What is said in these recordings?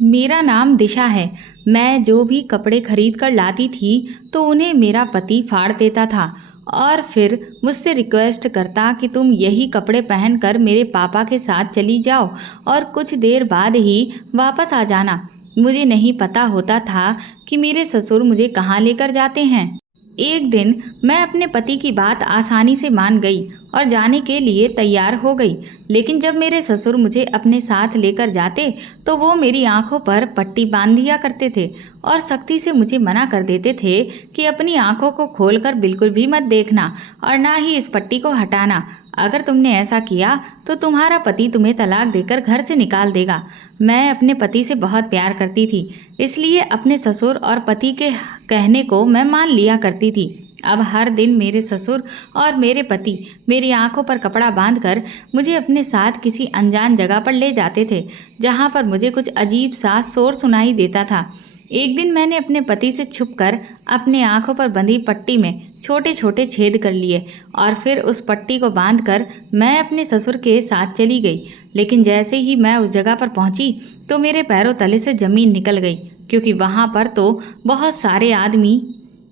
मेरा नाम दिशा है। मैं जो भी कपड़े खरीद कर लाती थी तो उन्हें मेरा पति फाड़ देता था और फिर मुझसे रिक्वेस्ट करता कि तुम यही कपड़े पहनकर मेरे पापा के साथ चली जाओ और कुछ देर बाद ही वापस आ जाना। मुझे नहीं पता होता था कि मेरे ससुर मुझे कहाँ लेकर जाते हैं। एक दिन मैं अपने पति की बात आसानी से मान गई और जाने के लिए तैयार हो गई। लेकिन जब मेरे ससुर मुझे अपने साथ लेकर जाते तो वो मेरी आंखों पर पट्टी बांध दिया करते थे और सख्ती से मुझे मना कर देते थे कि अपनी आंखों को खोलकर बिल्कुल भी मत देखना और ना ही इस पट्टी को हटाना। अगर तुमने ऐसा किया तो तुम्हारा पति तुम्हें तलाक देकर घर से निकाल देगा। मैं अपने पति से बहुत प्यार करती थी, इसलिए अपने ससुर और पति के कहने को मैं मान लिया करती थी। अब हर दिन मेरे ससुर और मेरे पति मेरी आंखों पर कपड़ा बांधकर मुझे अपने साथ किसी अनजान जगह पर ले जाते थे, जहां पर मुझे कुछ अजीब सा शोर सुनाई देता था। एक दिन मैंने अपने पति से छुपकर अपने आंखों पर बंधी पट्टी में छोटे छोटे छेद कर लिए और फिर उस पट्टी को बांधकर मैं अपने ससुर के साथ चली गई। लेकिन जैसे ही मैं उस जगह पर पहुंची तो मेरे पैरों तले से जमीन निकल गई, क्योंकि वहां पर तो बहुत सारे आदमी।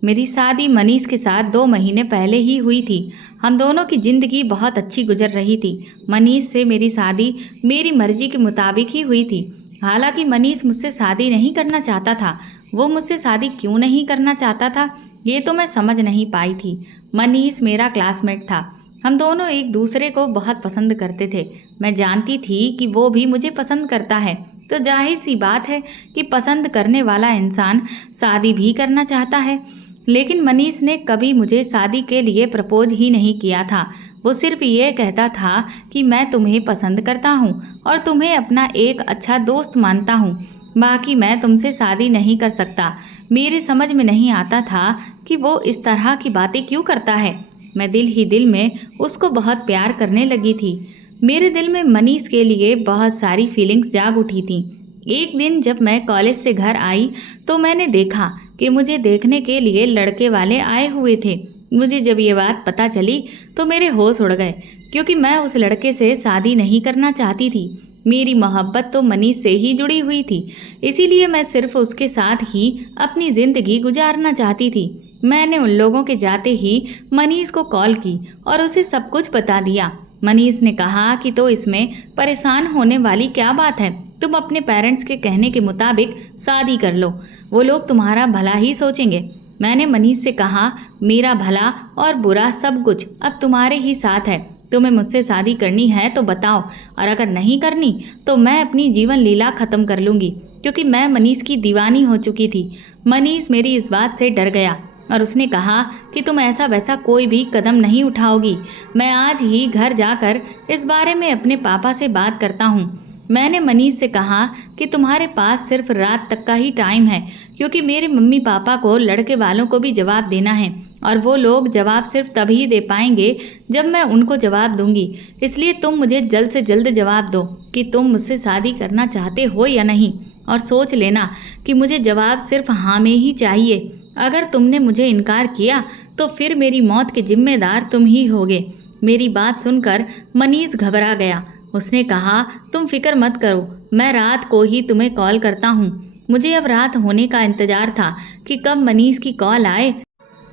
मेरी शादी मनीष के साथ 2 महीने पहले ही हुई थी। हम दोनों की ज़िंदगी बहुत अच्छी गुजर रही थी। मनीष से मेरी शादी मेरी मर्जी के मुताबिक ही हुई थी। हालांकि मनीष मुझसे शादी नहीं करना चाहता था। वो मुझसे शादी क्यों नहीं करना चाहता था, ये तो मैं समझ नहीं पाई थी। मनीष मेरा क्लासमेट था। हम दोनों एक दूसरे को बहुत पसंद करते थे। मैं जानती थी कि वो भी मुझे पसंद करता है, तो जाहिर सी बात है कि पसंद करने वाला इंसान शादी भी करना चाहता है। लेकिन मनीष ने कभी मुझे शादी के लिए प्रपोज ही नहीं किया था। वो सिर्फ ये कहता था कि मैं तुम्हें पसंद करता हूँ और तुम्हें अपना एक अच्छा दोस्त मानता हूँ, बाकी मैं तुमसे शादी नहीं कर सकता। मेरे समझ में नहीं आता था कि वो इस तरह की बातें क्यों करता है। मैं दिल ही दिल में उसको बहुत प्यार करने लगी थी। मेरे दिल में मनीष के लिए बहुत सारी फीलिंग्स जाग उठी थी। एक दिन जब मैं कॉलेज से घर आई तो मैंने देखा कि मुझे देखने के लिए लड़के वाले आए हुए थे। मुझे जब ये बात पता चली तो मेरे होश उड़ गए, क्योंकि मैं उस लड़के से शादी नहीं करना चाहती थी। मेरी मोहब्बत तो मनीष से ही जुड़ी हुई थी, इसीलिए मैं सिर्फ उसके साथ ही अपनी ज़िंदगी गुजारना चाहती थी। मैंने उन लोगों के जाते ही मनीष को कॉल की और उसे सब कुछ बता दिया। मनीष ने कहा कि तो इसमें परेशान होने वाली क्या बात है, तुम अपने पेरेंट्स के कहने के मुताबिक शादी कर लो, वो लोग तुम्हारा भला ही सोचेंगे। मैंने मनीष से कहा, मेरा भला और बुरा सब कुछ अब तुम्हारे ही साथ है। तुम्हें मुझसे शादी करनी है तो बताओ, और अगर नहीं करनी तो मैं अपनी जीवन लीला ख़त्म कर लूँगी, क्योंकि मैं मनीष की दीवानी हो चुकी थी। मनीष मेरी इस बात से डर गया और उसने कहा कि तुम ऐसा वैसा कोई भी कदम नहीं उठाओगी। मैं आज ही घर जाकर इस बारे में अपने पापा से बात करता हूँ। मैंने मनीष से कहा कि तुम्हारे पास सिर्फ रात तक का ही टाइम है, क्योंकि मेरे मम्मी पापा को लड़के वालों को भी जवाब देना है और वो लोग जवाब सिर्फ तभी दे पाएंगे जब मैं उनको जवाब दूंगी। इसलिए तुम मुझे जल्द से जल्द जवाब दो कि तुम मुझसे शादी करना चाहते हो या नहीं, और सोच लेना कि मुझे जवाब सिर्फ हाँ में ही चाहिए। अगर तुमने मुझे इनकार किया तो फिर मेरी मौत के जिम्मेदार तुम ही होगे। मेरी बात सुनकर मनीष घबरा गया। उसने कहा, तुम फिक्र मत करो, मैं रात को ही तुम्हें कॉल करता हूँ। मुझे अब रात होने का इंतज़ार था कि कब मनीष की कॉल आए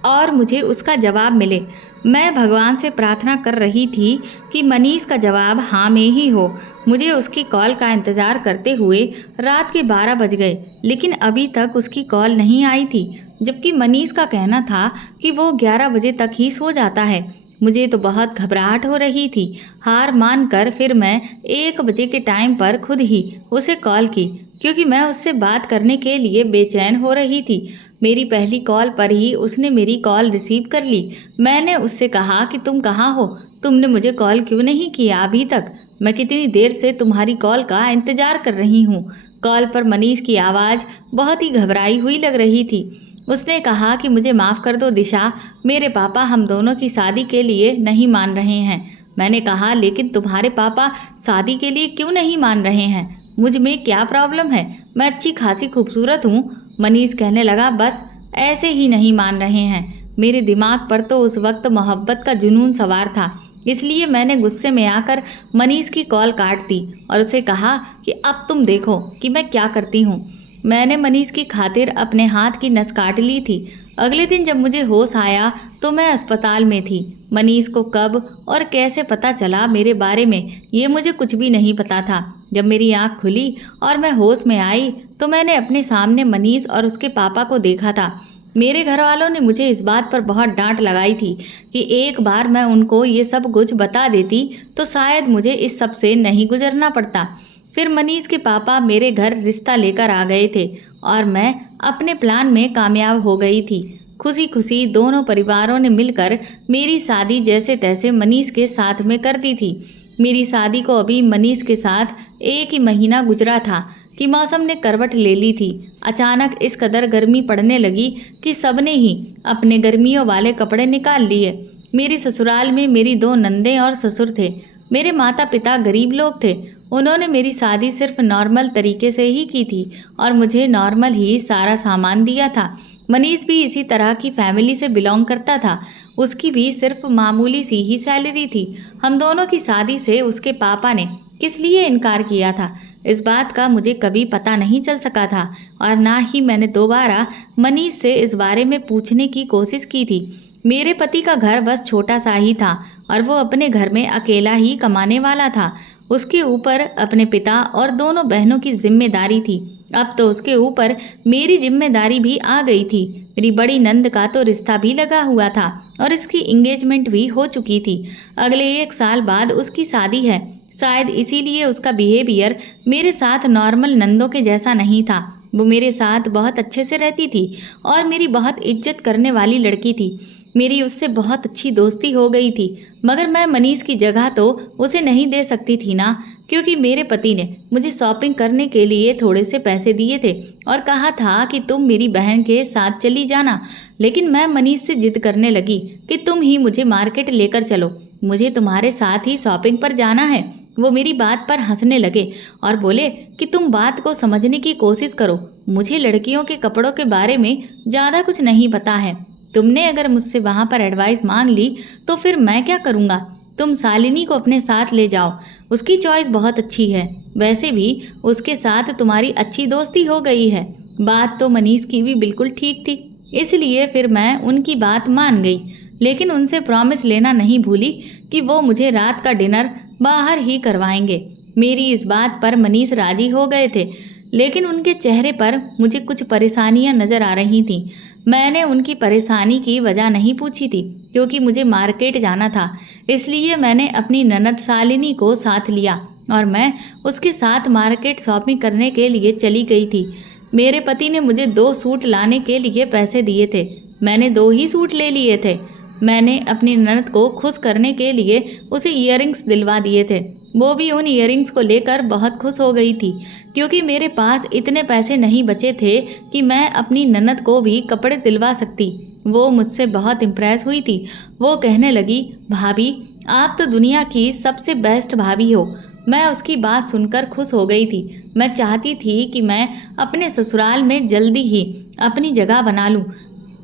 और मुझे उसका जवाब मिले। मैं भगवान से प्रार्थना कर रही थी कि मनीष का जवाब हाँ में ही हो। मुझे उसकी कॉल का इंतज़ार करते हुए रात के 12 बज गए, लेकिन अभी तक उसकी कॉल नहीं आई थी, जबकि मनीष का कहना था कि वो 11 बजे तक ही सो जाता है। मुझे तो बहुत घबराहट हो रही थी। हार मानकर फिर मैं 1 बजे के टाइम पर खुद ही उसे कॉल की, क्योंकि मैं उससे बात करने के लिए बेचैन हो रही थी। मेरी पहली कॉल पर ही उसने मेरी कॉल रिसीव कर ली। मैंने उससे कहा कि तुम कहाँ हो, तुमने मुझे कॉल क्यों नहीं किया अभी तक? मैं कितनी देर से तुम्हारी कॉल का इंतज़ार कर रही हूँ। कॉल पर मनीष की आवाज़ बहुत ही घबराई हुई लग रही थी। उसने कहा कि मुझे माफ़ कर दो दिशा, मेरे पापा हम दोनों की शादी के लिए नहीं मान रहे हैं। मैंने कहा, लेकिन तुम्हारे पापा शादी के लिए क्यों नहीं मान रहे हैं? मुझ में क्या प्रॉब्लम है? मैं अच्छी खासी खूबसूरत हूँ। मनीष कहने लगा, बस ऐसे ही नहीं मान रहे हैं। मेरे दिमाग पर तो उस वक्त मोहब्बत का जुनून सवार था, इसलिए मैंने गुस्से में आकर मनीष की कॉल काट दी और उसे कहा कि अब तुम देखो कि मैं क्या करती हूँ। मैंने मनीष की खातिर अपने हाथ की नस काट ली थी। अगले दिन जब मुझे होश आया तो मैं अस्पताल में थी। मनीष को कब और कैसे पता चला मेरे बारे में, ये मुझे कुछ भी नहीं पता था। जब मेरी आँख खुली और मैं होश में आई तो मैंने अपने सामने मनीष और उसके पापा को देखा था। मेरे घर वालों ने मुझे इस बात पर बहुत डांट लगाई थी कि एक बार मैं उनको ये सब कुछ बता देती तो शायद मुझे इस सब से नहीं गुजरना पड़ता। फिर मनीष के पापा मेरे घर रिश्ता लेकर आ गए थे और मैं अपने प्लान में कामयाब हो गई थी। खुशी खुशी दोनों परिवारों ने मिलकर मेरी शादी जैसे तैसे मनीष के साथ में कर दी थी। मेरी शादी को अभी मनीष के साथ 1 ही महीना गुजरा था कि मौसम ने करवट ले ली थी। अचानक इस कदर गर्मी पड़ने लगी कि सबने ही अपने गर्मियों वाले कपड़े निकाल लिए। मेरी ससुराल में मेरी 2 नंदे और ससुर थे। मेरे माता पिता गरीब लोग थे। उन्होंने मेरी शादी सिर्फ नॉर्मल तरीके से ही की थी और मुझे नॉर्मल ही सारा सामान दिया था। मनीष भी इसी तरह की फैमिली से बिलोंग करता था। उसकी भी सिर्फ मामूली सी ही सैलरी थी। हम दोनों की शादी से उसके पापा ने किस लिए इनकार किया था, इस बात का मुझे कभी पता नहीं चल सका था और ना ही मैंने दोबारा मनीष से इस बारे में पूछने की कोशिश की थी। मेरे पति का घर बस छोटा सा ही था और वो अपने घर में अकेला ही कमाने वाला था। उसके ऊपर अपने पिता और दोनों बहनों की जिम्मेदारी थी। अब तो उसके ऊपर मेरी जिम्मेदारी भी आ गई थी। मेरी बड़ी नंद का तो रिश्ता भी लगा हुआ था और इसकी एंगेजमेंट भी हो चुकी थी। अगले 1 साल बाद उसकी शादी है। शायद इसीलिए उसका बिहेवियर मेरे साथ नॉर्मल नंदों के जैसा नहीं था। वो मेरे साथ बहुत अच्छे से रहती थी और मेरी बहुत इज्जत करने वाली लड़की थी। मेरी उससे बहुत अच्छी दोस्ती हो गई थी, मगर मैं मनीष की जगह तो उसे नहीं दे सकती थी ना, क्योंकि मेरे पति ने मुझे शॉपिंग करने के लिए थोड़े से पैसे दिए थे और कहा था कि तुम मेरी बहन के साथ चली जाना। लेकिन मैं मनीष से जिद करने लगी कि तुम ही मुझे मार्केट लेकर चलो, मुझे तुम्हारे साथ ही शॉपिंग पर जाना है। वो मेरी बात पर हंसने लगे और बोले कि तुम बात को समझने की कोशिश करो, मुझे लड़कियों के कपड़ों के बारे में ज़्यादा कुछ नहीं पता है। तुमने अगर मुझसे वहाँ पर एडवाइस मांग ली तो फिर मैं क्या करूँगा। तुम शालिनी को अपने साथ ले जाओ, उसकी चॉइस बहुत अच्छी है। वैसे भी उसके साथ तुम्हारी अच्छी दोस्ती हो गई है। बात तो मनीष की भी बिल्कुल ठीक थी, इसलिए फिर मैं उनकी बात मान गई, लेकिन उनसे प्रॉमिस लेना नहीं भूली कि वो मुझे रात का डिनर बाहर ही करवाएंगे। मेरी इस बात पर मनीष राजी हो गए थे, लेकिन उनके चेहरे पर मुझे कुछ परेशानियां नज़र आ रही थीं। मैंने उनकी परेशानी की वजह नहीं पूछी थी, क्योंकि मुझे मार्केट जाना था। इसलिए मैंने अपनी ननद शालिनी को साथ लिया और मैं उसके साथ मार्केट शॉपिंग करने के लिए चली गई थी। मेरे पति ने मुझे 2 सूट लाने के लिए पैसे दिए थे। मैंने 2 ही सूट ले लिए थे। मैंने अपनी ननद को खुश करने के लिए उसे इयररिंग्स दिलवा दिए थे। वो भी उन इयररिंग्स को लेकर बहुत खुश हो गई थी, क्योंकि मेरे पास इतने पैसे नहीं बचे थे कि मैं अपनी ननद को भी कपड़े दिलवा सकती। वो मुझसे बहुत इम्प्रेस हुई थी। वो कहने लगी, भाभी आप तो दुनिया की सबसे बेस्ट भाभी हो। मैं उसकी बात सुनकर खुश हो गई थी। मैं चाहती थी कि मैं अपने ससुराल में जल्दी ही अपनी जगह बना लूँ।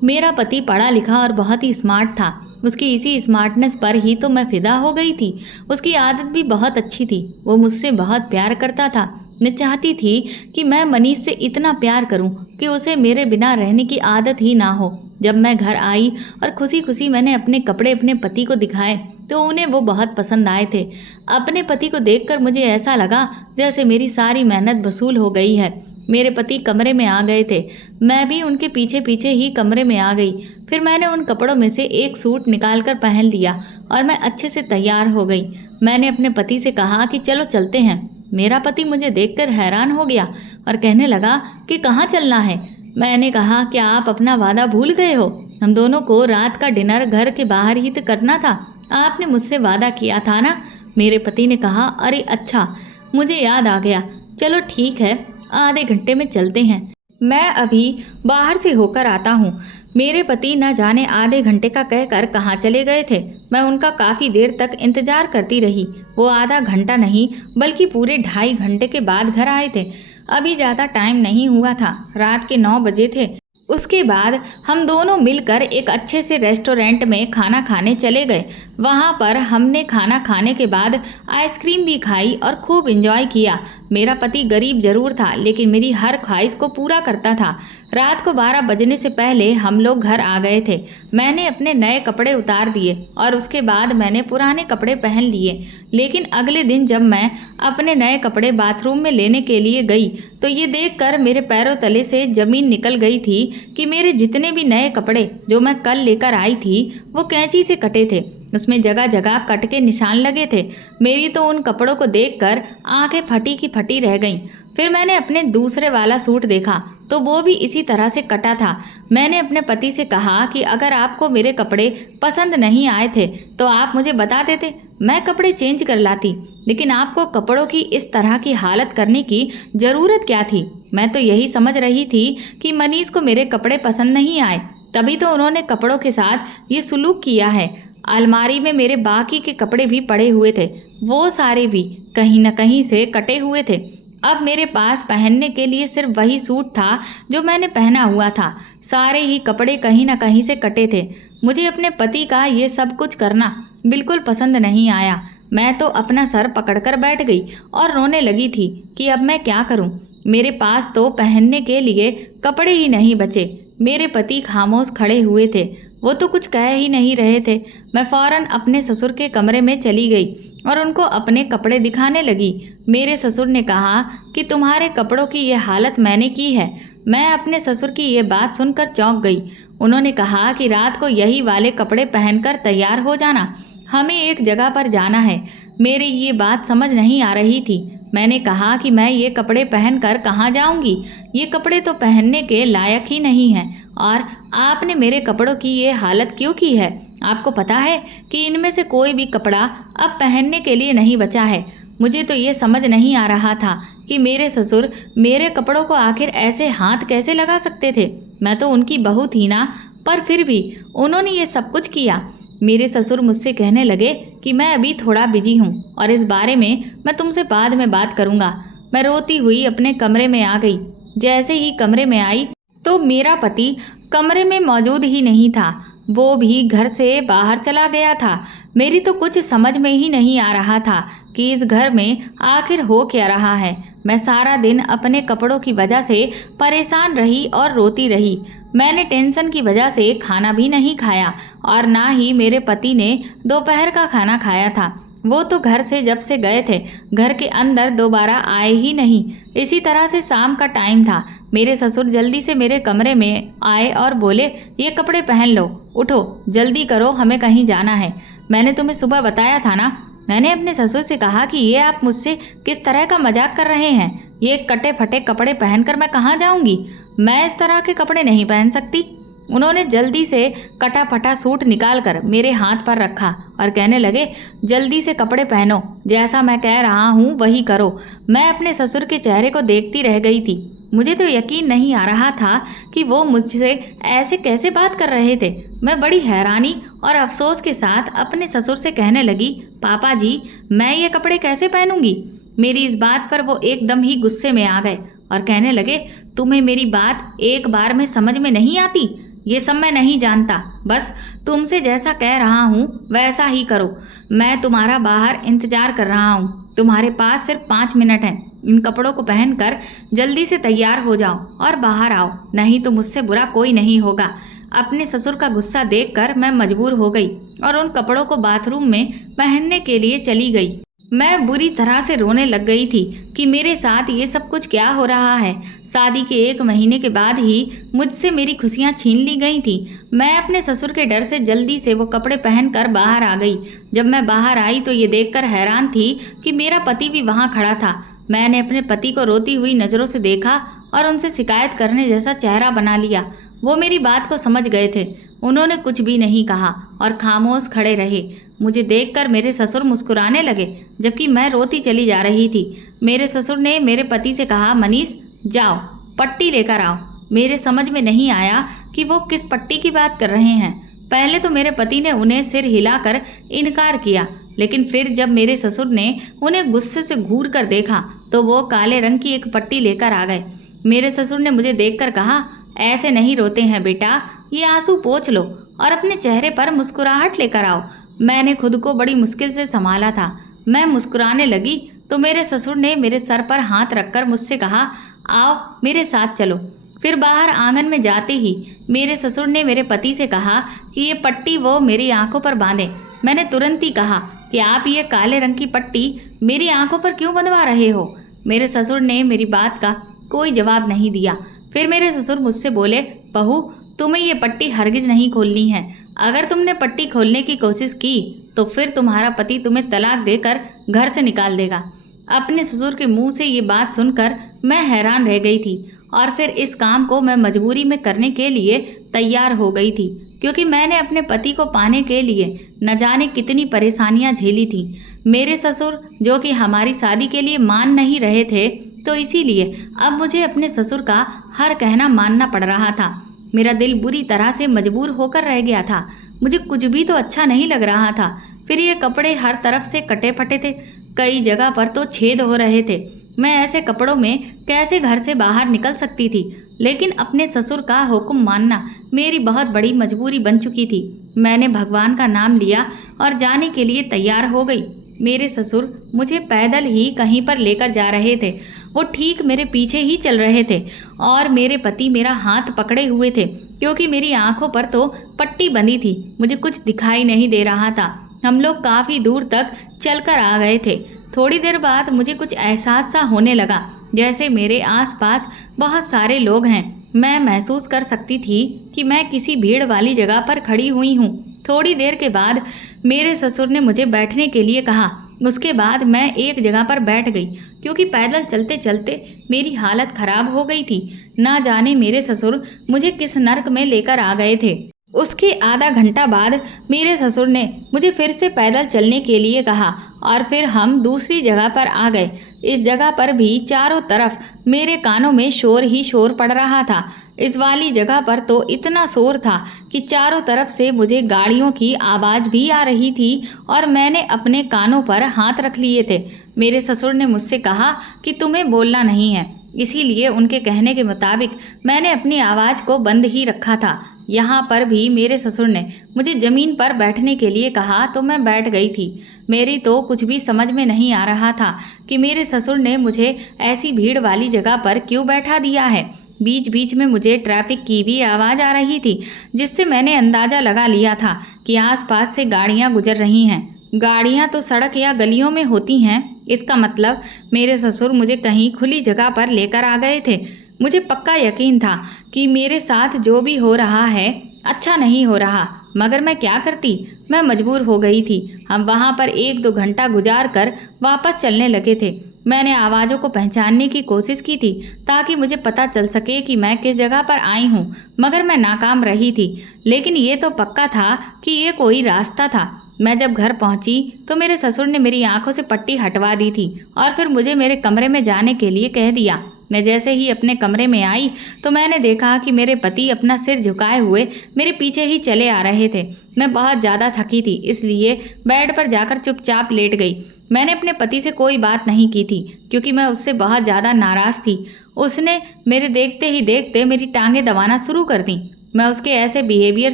मेरा पति पढ़ा लिखा और बहुत ही स्मार्ट था। उसकी इसी स्मार्टनेस पर ही तो मैं फिदा हो गई थी। उसकी आदत भी बहुत अच्छी थी। वो मुझसे बहुत प्यार करता था। मैं चाहती थी कि मैं मनीष से इतना प्यार करूं कि उसे मेरे बिना रहने की आदत ही ना हो। जब मैं घर आई और खुशी खुशी मैंने अपने कपड़े अपने पति को दिखाए तो उन्हें वो बहुत पसंद आए थे। अपने पति को देखकर मुझे ऐसा लगा जैसे मेरी सारी मेहनत वसूल हो गई है। मेरे पति कमरे में आ गए थे। मैं भी उनके पीछे पीछे ही कमरे में आ गई। फिर मैंने उन कपड़ों में से एक सूट निकाल कर पहन लिया और मैं अच्छे से तैयार हो गई। मैंने अपने पति से कहा कि चलो चलते हैं। मेरा पति मुझे देखकर हैरान हो गया और कहने लगा कि कहाँ चलना है। मैंने कहा, क्या आप अपना वादा भूल गए हो? हम दोनों को रात का डिनर घर के बाहर ही तो करना था। आपने मुझसे वादा किया था ना। मेरे पति ने कहा, अरे अच्छा, मुझे याद आ गया। चलो ठीक है, आधे घंटे में चलते हैं। मैं अभी बाहर से होकर आता हूँ। मेरे पति न जाने आधे घंटे का कहकर कहाँ चले गए थे। मैं उनका काफ़ी देर तक इंतजार करती रही। वो आधा घंटा नहीं बल्कि पूरे 2.5 घंटे के बाद घर आए थे। अभी ज़्यादा टाइम नहीं हुआ था, रात के 9 बजे थे। उसके बाद हम दोनों मिलकर एक अच्छे से रेस्टोरेंट में खाना खाने चले गए। वहाँ पर हमने खाना खाने के बाद आइसक्रीम भी खाई और खूब एंजॉय किया। मेरा पति गरीब जरूर था, लेकिन मेरी हर ख्वाहिश को पूरा करता था। रात को 12 बजने से पहले हम लोग घर आ गए थे। मैंने अपने नए कपड़े उतार दिए और उसके बाद मैंने पुराने कपड़े पहन लिए। लेकिन अगले दिन जब मैं अपने नए कपड़े बाथरूम में लेने के लिए गई तो ये देखकर मेरे पैरों तले से ज़मीन निकल गई थी कि मेरे जितने भी नए कपड़े जो मैं कल लेकर आई थी वो कैंची से कटे थे। उसमें जगह जगह कट के निशान लगे थे। मेरी तो उन कपड़ों को देखकर आंखें फटी की फटी रह गईं। फिर मैंने अपने दूसरे वाला सूट देखा तो वो भी इसी तरह से कटा था। मैंने अपने पति से कहा कि अगर आपको मेरे कपड़े पसंद नहीं आए थे तो आप मुझे बता देते, मैं कपड़े चेंज कर लाती। लेकिन आपको कपड़ों की इस तरह की हालत करने की ज़रूरत क्या थी? मैं तो यही समझ रही थी कि मनीष को मेरे कपड़े पसंद नहीं आए, तभी तो उन्होंने कपड़ों के साथ ये सुलूक किया है। अलमारी में मेरे बाकी के कपड़े भी पड़े हुए थे, वो सारे भी कहीं न कहीं से कटे हुए थे। अब मेरे पास पहनने के लिए सिर्फ वही सूट था जो मैंने पहना हुआ था। सारे ही कपड़े कहीं न कहीं से कटे थे। मुझे अपने पति का ये सब कुछ करना बिल्कुल पसंद नहीं आया। मैं तो अपना सर पकड़कर बैठ गई और रोने लगी थी कि अब मैं क्या करूं। मेरे पास तो पहनने के लिए कपड़े ही नहीं बचे। मेरे पति खामोश खड़े हुए थे, वो तो कुछ कह ही नहीं रहे थे। मैं फ़ौरन अपने ससुर के कमरे में चली गई और उनको अपने कपड़े दिखाने लगी। मेरे ससुर ने कहा कि तुम्हारे कपड़ों की ये हालत मैंने की है। मैं अपने ससुर की ये बात सुनकर चौंक गई। उन्होंने कहा कि रात को यही वाले कपड़े पहनकर तैयार हो जाना, हमें एक जगह पर जाना है। मेरी ये बात समझ नहीं आ रही थी। मैंने कहा कि मैं ये कपड़े पहनकर कहाँ जाऊंगी? ये कपड़े तो पहनने के लायक ही नहीं हैं। और आपने मेरे कपड़ों की ये हालत क्यों की है? आपको पता है कि इनमें से कोई भी कपड़ा अब पहनने के लिए नहीं बचा है। मुझे तो ये समझ नहीं आ रहा था कि मेरे ससुर मेरे कपड़ों को आखिर ऐसे हाथ कैसे लगा सकते थे। मैं तो उनकी बहू थी ना, पर फिर भी उन्होंने ये सब कुछ किया। मेरे ससुर मुझसे कहने लगे कि मैं अभी थोड़ा बिजी हूँ और इस बारे में मैं तुमसे बाद में बात करूँगा। मैं रोती हुई अपने कमरे में आ गई। जैसे ही कमरे में आई तो मेरा पति कमरे में मौजूद ही नहीं था, वो भी घर से बाहर चला गया था। मेरी तो कुछ समझ में ही नहीं आ रहा था कि इस घर में आखिर हो क्या रहा है। मैं सारा दिन अपने कपड़ों की वजह से परेशान रही और रोती रही। मैंने टेंशन की वजह से खाना भी नहीं खाया और ना ही मेरे पति ने दोपहर का खाना खाया था। वो तो घर से जब से गए थे घर के अंदर दोबारा आए ही नहीं। इसी तरह से शाम का टाइम था। मेरे ससुर जल्दी से मेरे कमरे में आए और बोले, ये कपड़े पहन लो, उठो जल्दी करो, हमें कहीं जाना है। मैंने तुम्हें सुबह बताया था ना। मैंने अपने ससुर से कहा कि ये आप मुझसे किस तरह का मजाक कर रहे हैं? ये कटे फटे कपड़े पहनकर मैं कहाँ जाऊँगी? मैं इस तरह के कपड़े नहीं पहन सकती। उन्होंने जल्दी से कटा फटा सूट निकाल कर मेरे हाथ पर रखा और कहने लगे, जल्दी से कपड़े पहनो, जैसा मैं कह रहा हूँ वही करो। मैं अपने ससुर के चेहरे को देखती रह गई थी। मुझे तो यकीन नहीं आ रहा था कि वो मुझसे ऐसे कैसे बात कर रहे थे। मैं बड़ी हैरानी और अफसोस के साथ अपने ससुर से कहने लगी, पापा जी, मैं ये कपड़े कैसे पहनूंगी? मेरी इस बात पर वो एकदम ही गुस्से में आ गए और कहने लगे, तुम्हें मेरी बात एक बार में समझ में नहीं आती? ये सब मैं नहीं जानता, बस तुमसे जैसा कह रहा हूँ वैसा ही करो। मैं तुम्हारा बाहर इंतजार कर रहा हूँ। तुम्हारे पास सिर्फ 5 मिनट हैं। इन कपड़ों को पहनकर जल्दी से तैयार हो जाओ और बाहर आओ, नहीं तो मुझसे बुरा कोई नहीं होगा। अपने ससुर का गुस्सा देखकर मैं मजबूर हो गई और उन कपड़ों को बाथरूम में पहनने के लिए चली गई। मैं बुरी तरह से रोने लग गई थी कि मेरे साथ ये सब कुछ क्या हो रहा है। शादी के 1 महीने के बाद ही मुझसे मेरी खुशियाँ छीन ली गई थी। मैं अपने ससुर के डर से जल्दी से वो कपड़े पहनकर बाहर आ गई। जब मैं बाहर आई तो ये देखकर हैरान थी कि मेरा पति भी वहाँ खड़ा था। मैंने अपने पति को रोती हुई नज़रों से देखा और उनसे शिकायत करने जैसा चेहरा बना लिया। वो मेरी बात को समझ गए थे। उन्होंने कुछ भी नहीं कहा और खामोश खड़े रहे। मुझे देखकर मेरे ससुर मुस्कुराने लगे जबकि मैं रोती चली जा रही थी। मेरे ससुर ने मेरे पति से कहा, मनीष जाओ पट्टी लेकर आओ। मेरे समझ में नहीं आया कि वो किस पट्टी की बात कर रहे हैं। पहले तो मेरे पति ने उन्हें सिर हिलाकर इनकार किया, लेकिन फिर जब मेरे ससुर ने उन्हें गुस्से से घूर कर देखा तो वो काले रंग की एक पट्टी लेकर आ गए। मेरे ससुर ने मुझे देखकर कहा, ऐसे नहीं रोते हैं बेटा, ये आंसू पोंछ लो और अपने चेहरे पर मुस्कुराहट लेकर आओ। मैंने खुद को बड़ी मुश्किल से संभाला था। मैं मुस्कुराने लगी तो मेरे ससुर ने मेरे सर पर हाथ रखकर मुझसे कहा, आओ मेरे साथ चलो। फिर बाहर आंगन में जाते ही मेरे ससुर ने मेरे पति से कहा कि ये पट्टी वो मेरी आंखों पर बांधे। मैंने तुरंत ही कहा कि आप ये काले रंग की पट्टी मेरी आंखों पर क्यों बंधवा रहे हो। मेरे ससुर ने मेरी बात का कोई जवाब नहीं दिया। फिर मेरे ससुर मुझसे बोले, बहू तुम्हें ये पट्टी हरगिज नहीं खोलनी है। अगर तुमने पट्टी खोलने की कोशिश की तो फिर तुम्हारा पति तुम्हें तलाक देकर घर से निकाल देगा। अपने ससुर के मुंह से ये बात सुनकर मैं हैरान रह गई थी और फिर इस काम को मैं मजबूरी में करने के लिए तैयार हो गई थी, क्योंकि मैंने अपने पति को पाने के लिए न जाने कितनी परेशानियां झेली थी। मेरे ससुर जो कि हमारी शादी के लिए मान नहीं रहे थे, तो इसीलिए अब मुझे अपने ससुर का हर कहना मानना पड़ रहा था। मेरा दिल बुरी तरह से मजबूर होकर रह गया था। मुझे कुछ भी तो अच्छा नहीं लग रहा था। फिर ये कपड़े हर तरफ से कटे फटे थे, कई जगह पर तो छेद हो रहे थे। मैं ऐसे कपड़ों में कैसे घर से बाहर निकल सकती थी, लेकिन अपने ससुर का हुक्म मानना मेरी बहुत बड़ी मजबूरी बन चुकी थी। मैंने भगवान का नाम लिया और जाने के लिए तैयार हो गई। मेरे ससुर मुझे पैदल ही कहीं पर लेकर जा रहे थे। वो ठीक मेरे पीछे ही चल रहे थे और मेरे पति मेरा हाथ पकड़े हुए थे, क्योंकि मेरी आंखों पर तो पट्टी बंधी थी। मुझे कुछ दिखाई नहीं दे रहा था। हम लोग काफ़ी दूर तक चलकर आ गए थे। थोड़ी देर बाद मुझे कुछ एहसास सा होने लगा, जैसे मेरे आसपास बहुत सारे लोग हैं। मैं महसूस कर सकती थी कि मैं किसी भीड़ वाली जगह पर खड़ी हुई हूँ। थोड़ी देर के बाद मेरे ससुर ने मुझे बैठने के लिए कहा। उसके बाद मैं एक जगह पर बैठ गई, क्योंकि पैदल चलते चलते मेरी हालत खराब हो गई थी। ना जाने मेरे ससुर मुझे किस नर्क में लेकर आ गए थे। उसके आधा घंटा बाद मेरे ससुर ने मुझे फिर से पैदल चलने के लिए कहा और फिर हम दूसरी जगह पर आ गए। इस जगह पर भी चारों तरफ मेरे कानों में शोर ही शोर पड़ रहा था। इस वाली जगह पर तो इतना शोर था कि चारों तरफ से मुझे गाड़ियों की आवाज़ भी आ रही थी और मैंने अपने कानों पर हाथ रख लिए थे। मेरे ससुर ने मुझसे कहा कि तुम्हें बोलना नहीं है, इसीलिए उनके कहने के मुताबिक मैंने अपनी आवाज़ को बंद ही रखा था। यहाँ पर भी मेरे ससुर ने मुझे ज़मीन पर बैठने के लिए कहा तो मैं बैठ गई थी। मेरी तो कुछ भी समझ में नहीं आ रहा था कि मेरे ससुर ने मुझे ऐसी भीड़ वाली जगह पर क्यों बैठा दिया है। बीच बीच में मुझे ट्रैफिक की भी आवाज़ आ रही थी, जिससे मैंने अंदाज़ा लगा लिया था कि आसपास से गाड़ियाँ गुजर रही हैं। गाड़ियाँ तो सड़क या गलियों में होती हैं। इसका मतलब मेरे ससुर मुझे कहीं खुली जगह पर लेकर आ गए थे। मुझे पक्का यकीन था कि मेरे साथ जो भी हो रहा है अच्छा नहीं हो रहा, मगर मैं क्या करती। मैं मजबूर हो गई थी। हम वहाँ पर 1-2 घंटा गुजार कर वापस चलने लगे थे। मैंने आवाज़ों को पहचानने की कोशिश की थी ताकि मुझे पता चल सके कि मैं किस जगह पर आई हूँ, मगर मैं नाकाम रही थी। लेकिन ये तो पक्का था कि ये कोई रास्ता था। मैं जब घर पहुंची तो मेरे ससुर ने मेरी आंखों से पट्टी हटवा दी थी और फिर मुझे मेरे कमरे में जाने के लिए कह दिया। मैं जैसे ही अपने कमरे में आई तो मैंने देखा कि मेरे पति अपना सिर झुकाए हुए मेरे पीछे ही चले आ रहे थे। मैं बहुत ज़्यादा थकी थी, इसलिए बेड पर जाकर चुपचाप लेट गई। मैंने अपने पति से कोई बात नहीं की थी, क्योंकि मैं उससे बहुत ज़्यादा नाराज़ थी। उसने मेरे देखते ही देखते मेरी टांगें दबाना शुरू कर दी। मैं उसके ऐसे बिहेवियर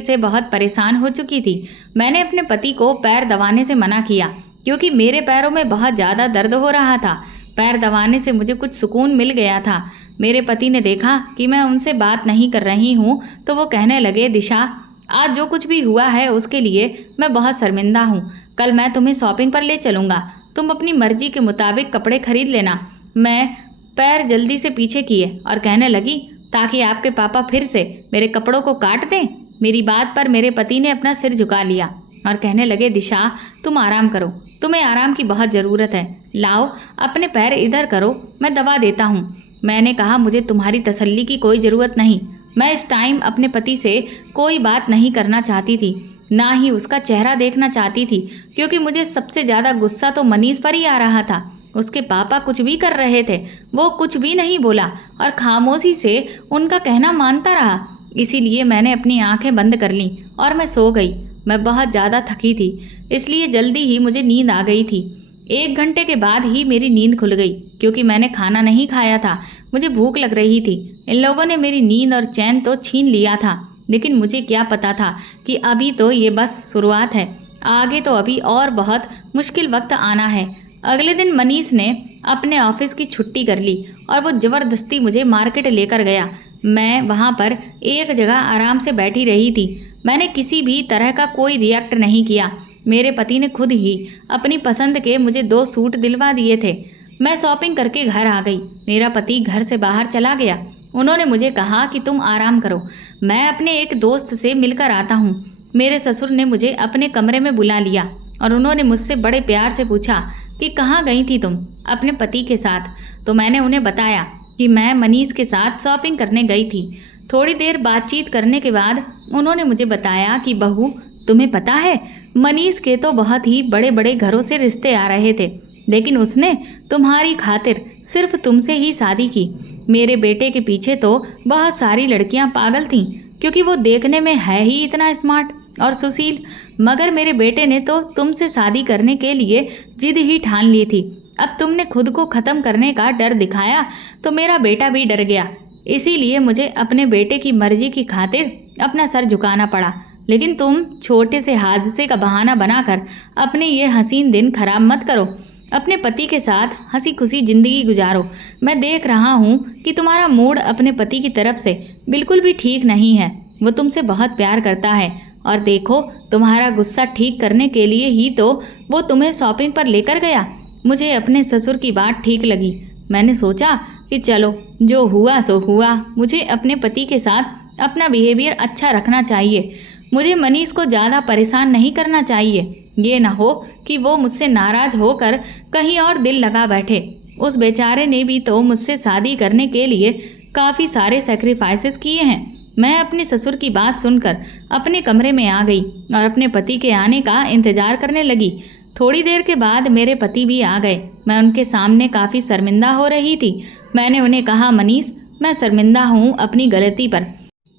से बहुत परेशान हो चुकी थी। मैंने अपने पति को पैर दबाने से मना किया, क्योंकि मेरे पैरों में बहुत ज़्यादा दर्द हो रहा था। पैर दबाने से मुझे कुछ सुकून मिल गया था। मेरे पति ने देखा कि मैं उनसे बात नहीं कर रही हूँ तो वो कहने लगे, दिशा आज जो कुछ भी हुआ है उसके लिए मैं बहुत शर्मिंदा हूँ। कल मैं तुम्हें शॉपिंग पर ले चलूँगा, तुम अपनी मर्जी के मुताबिक कपड़े खरीद लेना। मैं पैर जल्दी से पीछे किए और कहने लगी, ताकि आपके पापा फिर से मेरे कपड़ों को काट दें। मेरी बात पर मेरे पति ने अपना सिर झुका लिया और कहने लगे, दिशा तुम आराम करो, तुम्हें आराम की बहुत ज़रूरत है। लाओ अपने पैर इधर करो, मैं दबा देता हूँ। मैंने कहा, मुझे तुम्हारी तसल्ली की कोई ज़रूरत नहीं। मैं इस टाइम अपने पति से कोई बात नहीं करना चाहती थी, ना ही उसका चेहरा देखना चाहती थी, क्योंकि मुझे सबसे ज़्यादा गुस्सा तो मनीष पर ही आ रहा था। उसके पापा कुछ भी कर रहे थे, वो कुछ भी नहीं बोला और खामोशी से उनका कहना मानता रहा। इसीलिए मैंने अपनी आंखें बंद कर लीं और मैं सो गई। मैं बहुत ज़्यादा थकी थी, इसलिए जल्दी ही मुझे नींद आ गई थी। 1 घंटे के बाद ही मेरी नींद खुल गई क्योंकि मैंने खाना नहीं खाया था। मुझे भूख लग रही थी। इन लोगों ने मेरी नींद और चैन तो छीन लिया था, लेकिन मुझे क्या पता था कि अभी तो ये बस शुरुआत है, आगे तो अभी और बहुत मुश्किल वक्त आना है। अगले दिन मनीष ने अपने ऑफिस की छुट्टी कर ली और वो ज़बरदस्ती मुझे मार्केट लेकर गया। मैं वहाँ पर एक जगह आराम से बैठी रही थी। मैंने किसी भी तरह का कोई रिएक्ट नहीं किया। मेरे पति ने खुद ही अपनी पसंद के मुझे 2 सूट दिलवा दिए थे। मैं शॉपिंग करके घर आ गई। मेरा पति घर से बाहर चला गया। उन्होंने मुझे कहा कि तुम आराम करो, मैं अपने एक दोस्त से मिलकर आता हूँ। मेरे ससुर ने मुझे अपने कमरे में बुला लिया और उन्होंने मुझसे बड़े प्यार से पूछा कि कहाँ गई थी तुम अपने पति के साथ। तो मैंने उन्हें बताया कि मैं मनीष के साथ शॉपिंग करने गई थी। थोड़ी देर बातचीत करने के बाद उन्होंने मुझे बताया कि बहू, तुम्हें पता है मनीष के तो बहुत ही बड़े बड़े घरों से रिश्ते आ रहे थे, लेकिन उसने तुम्हारी खातिर सिर्फ तुमसे ही शादी की। मेरे बेटे के पीछे तो बहुत सारी लड़कियां पागल थीं, क्योंकि वो देखने में है ही इतना स्मार्ट और सुशील, मगर मेरे बेटे ने तो तुमसे शादी करने के लिए जिद ही ठान ली थी। अब तुमने खुद को ख़त्म करने का डर दिखाया तो मेरा बेटा भी डर गया। इसीलिए मुझे अपने बेटे की मर्जी की खातिर अपना सर झुकाना पड़ा। लेकिन तुम छोटे से हादसे का बहाना बनाकर अपने ये हसीन दिन खराब मत करो। अपने पति के साथ हंसी खुशी ज़िंदगी गुजारो। मैं देख रहा हूँ कि तुम्हारा मूड अपने पति की तरफ से बिल्कुल भी ठीक नहीं है। वो तुमसे बहुत प्यार करता है और देखो, तुम्हारा गुस्सा ठीक करने के लिए ही तो वो तुम्हें शॉपिंग पर लेकर गया। मुझे अपने ससुर की बात ठीक लगी। मैंने सोचा कि चलो जो हुआ सो हुआ। मुझे अपने पति के साथ अपना बिहेवियर अच्छा रखना चाहिए। मुझे मनीष को ज़्यादा परेशान नहीं करना चाहिए। ये ना हो कि वो मुझसे नाराज़ होकर कहीं और दिल लगा बैठे। उस बेचारे ने भी तो मुझसे शादी करने के लिए काफ़ी सारे सेक्रीफाइसेस किए हैं। मैं अपने ससुर की बात सुनकर अपने कमरे में आ गई और अपने पति के आने का इंतज़ार करने लगी। थोड़ी देर के बाद मेरे पति भी आ गए। मैं उनके सामने काफ़ी शर्मिंदा हो रही थी। मैंने उन्हें कहा, मनीष, मैं शर्मिंदा हूँ अपनी गलती पर।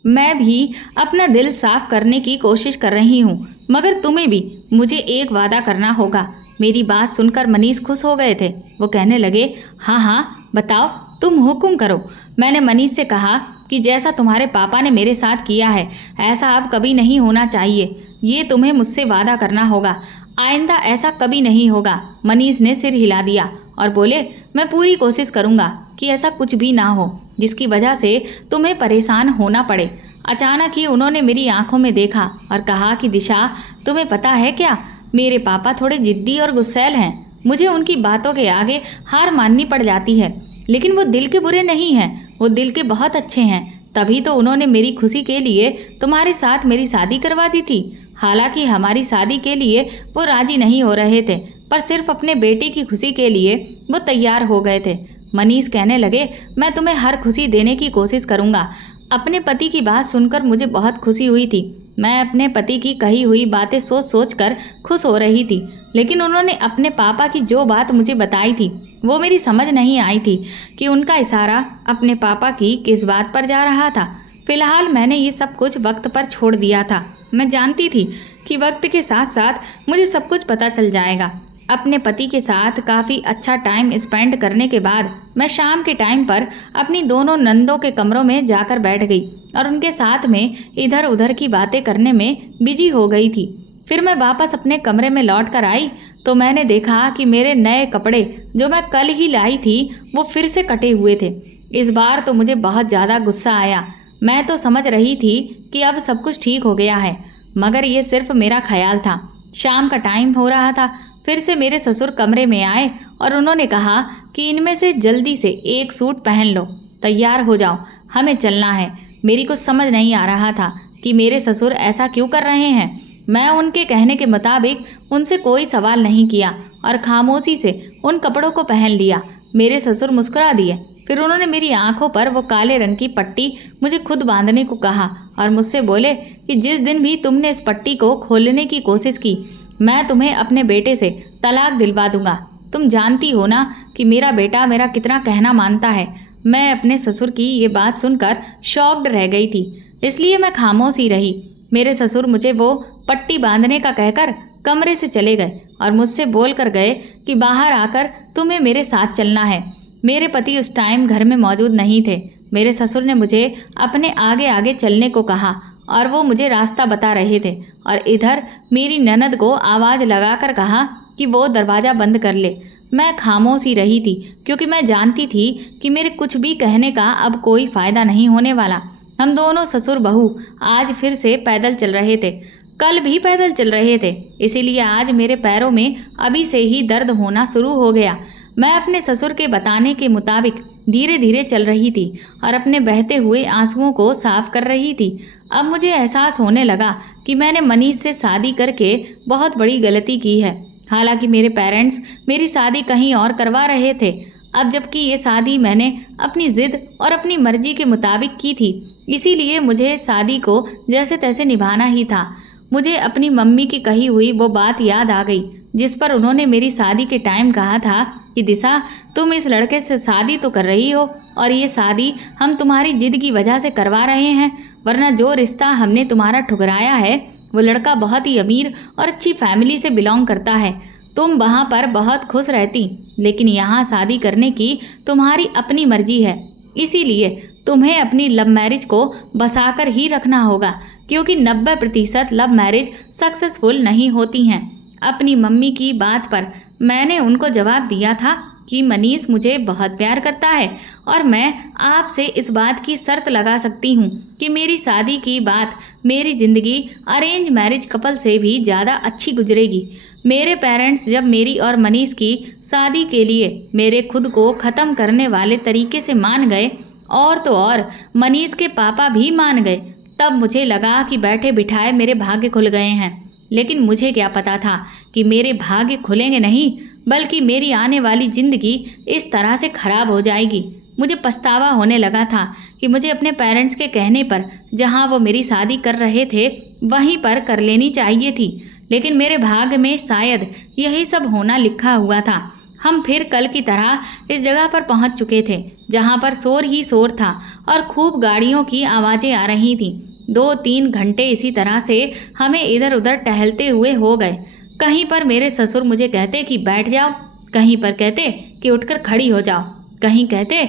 मैं भी अपना दिल साफ करने की कोशिश कर रही हूँ, मगर तुम्हें भी मुझे एक वादा करना होगा। मेरी बात सुनकर मनीष खुश हो गए थे। वो कहने लगे, हाँ हाँ बताओ, तुम हुक्म करो। मैंने मनीष से कहा कि जैसा तुम्हारे पापा ने मेरे साथ किया है, ऐसा अब कभी नहीं होना चाहिए। ये तुम्हें मुझसे वादा करना होगा। आइंदा ऐसा कभी नहीं होगा। मनीष ने सिर हिला दिया और बोले, मैं पूरी कोशिश करूँगा कि ऐसा कुछ भी ना हो जिसकी वजह से तुम्हें परेशान होना पड़े। अचानक ही उन्होंने मेरी आंखों में देखा और कहा कि दिशा, तुम्हें पता है क्या, मेरे पापा थोड़े जिद्दी और गुस्सैल हैं। मुझे उनकी बातों के आगे हार माननी पड़ जाती है, लेकिन वो दिल के बुरे नहीं हैं, वो दिल के बहुत अच्छे हैं। तभी तो उन्होंने मेरी खुशी के लिए तुम्हारे साथ मेरी शादी करवा दी थी। हालांकि हमारी शादी के लिए वो राजी नहीं हो रहे थे, पर सिर्फ अपने बेटे की खुशी के लिए वो तैयार हो गए थे। मनीष कहने लगे, मैं तुम्हें हर खुशी देने की कोशिश करूँगा। अपने पति की बात सुनकर मुझे बहुत खुशी हुई थी। मैं अपने पति की कही हुई बातें सोच सोच कर खुश हो रही थी, लेकिन उन्होंने अपने पापा की जो बात मुझे बताई थी वो मेरी समझ नहीं आई थी कि उनका इशारा अपने पापा की किस बात पर जा रहा था। फिलहाल मैंने ये सब कुछ वक्त पर छोड़ दिया था। मैं जानती थी कि वक्त के साथ साथ मुझे सब कुछ पता चल जाएगा। अपने पति के साथ काफ़ी अच्छा टाइम स्पेंड करने के बाद मैं शाम के टाइम पर अपनी दोनों नंदों के कमरों में जाकर बैठ गई और उनके साथ में इधर उधर की बातें करने में बिजी हो गई थी। फिर मैं वापस अपने कमरे में लौट कर आई तो मैंने देखा कि मेरे नए कपड़े जो मैं कल ही लाई थी वो फिर से कटे हुए थे। इस बार तो मुझे बहुत ज़्यादा गुस्सा आया। मैं तो समझ रही थी कि अब सब कुछ ठीक हो गया है, मगर ये सिर्फ मेरा ख्याल था। शाम का टाइम हो रहा था। फिर से मेरे ससुर कमरे में आए और उन्होंने कहा कि इनमें से जल्दी से एक सूट पहन लो, तैयार हो जाओ, हमें चलना है। मेरी कुछ समझ नहीं आ रहा था कि मेरे ससुर ऐसा क्यों कर रहे हैं। मैं उनके कहने के मुताबिक उनसे कोई सवाल नहीं किया और खामोशी से उन कपड़ों को पहन लिया। मेरे ससुर मुस्कुरा दिए। फिर उन्होंने मेरी आंखों पर वो काले रंग की पट्टी मुझे खुद बांधने को कहा और मुझसे बोले कि जिस दिन भी तुमने इस पट्टी को खोलने की कोशिश की, मैं तुम्हें अपने बेटे से तलाक दिलवा दूंगा। तुम जानती हो ना कि मेरा बेटा मेरा कितना कहना मानता है। मैं अपने ससुर की ये बात सुनकर शॉक्ड रह गई थी, इसलिए मैं खामोश ही रही। मेरे ससुर मुझे वो पट्टी बांधने का कहकर कमरे से चले गए और मुझसे बोल कर गए कि बाहर आकर तुम्हें मेरे साथ चलना है। मेरे पति उस टाइम घर में मौजूद नहीं थे। मेरे ससुर ने मुझे अपने आगे आगे चलने को कहा और वो मुझे रास्ता बता रहे थे, और इधर मेरी ननद को आवाज़ लगाकर कहा कि वो दरवाज़ा बंद कर ले। मैं खामोश ही रही थी, क्योंकि मैं जानती थी कि मेरे कुछ भी कहने का अब कोई फ़ायदा नहीं होने वाला। हम दोनों ससुर बहू आज फिर से पैदल चल रहे थे। कल भी पैदल चल रहे थे, इसीलिए आज मेरे पैरों में अभी से ही दर्द होना शुरू हो गया। मैं अपने ससुर के बताने के मुताबिक धीरे धीरे चल रही थी और अपने बहते हुए आंसुओं को साफ कर रही थी। अब मुझे एहसास होने लगा कि मैंने मनीष से शादी करके बहुत बड़ी गलती की है। हालांकि मेरे पेरेंट्स मेरी शादी कहीं और करवा रहे थे, अब जबकि ये शादी मैंने अपनी ज़िद और अपनी मर्जी के मुताबिक की थी, इसीलिए मुझे शादी को जैसे तैसे निभाना ही था। मुझे अपनी मम्मी की कही हुई वो बात याद आ गई जिस पर उन्होंने मेरी शादी के टाइम कहा था कि दिशा, तुम इस लड़के से शादी तो कर रही हो और ये शादी हम तुम्हारी जिद की वजह से करवा रहे हैं, वरना जो रिश्ता हमने तुम्हारा ठुकराया है वो लड़का बहुत ही अमीर और अच्छी फैमिली से बिलोंग करता है। तुम वहाँ पर बहुत खुश रहती, लेकिन यहाँ शादी करने की तुम्हारी अपनी मर्जी है, इसीलिए तुम्हें अपनी लव मैरिज को बसाकर ही रखना होगा, क्योंकि 90% लव मैरिज सक्सेसफुल नहीं होती हैं। अपनी मम्मी की बात पर मैंने उनको जवाब दिया था कि मनीष मुझे बहुत प्यार करता है और मैं आपसे इस बात की शर्त लगा सकती हूँ कि मेरी शादी की बात मेरी ज़िंदगी अरेंज मैरिज कपल से भी ज़्यादा अच्छी गुजरेगी। मेरे पेरेंट्स जब मेरी और मनीष की शादी के लिए मेरे खुद को ख़त्म करने वाले तरीके से मान गए, और तो और मनीष के पापा भी मान गए, तब मुझे लगा कि बैठे बिठाए मेरे भाग्य खुल गए हैं। लेकिन मुझे क्या पता था कि मेरे भाग्य खुलेंगे नहीं, बल्कि मेरी आने वाली ज़िंदगी इस तरह से ख़राब हो जाएगी। मुझे पछतावा होने लगा था कि मुझे अपने पेरेंट्स के कहने पर जहां वो मेरी शादी कर रहे थे वहीं पर कर लेनी चाहिए थी, लेकिन मेरे भाग्य में शायद यही सब होना लिखा हुआ था। हम फिर कल की तरह इस जगह पर पहुंच चुके थे जहां पर शोर ही शोर था और खूब गाड़ियों की आवाज़ें आ रही थीं। 2-3 घंटे इसी तरह से हमें इधर उधर टहलते हुए हो गए। कहीं पर मेरे ससुर मुझे कहते कि बैठ जाओ, कहीं पर कहते कि उठकर खड़ी हो जाओ, कहीं कहते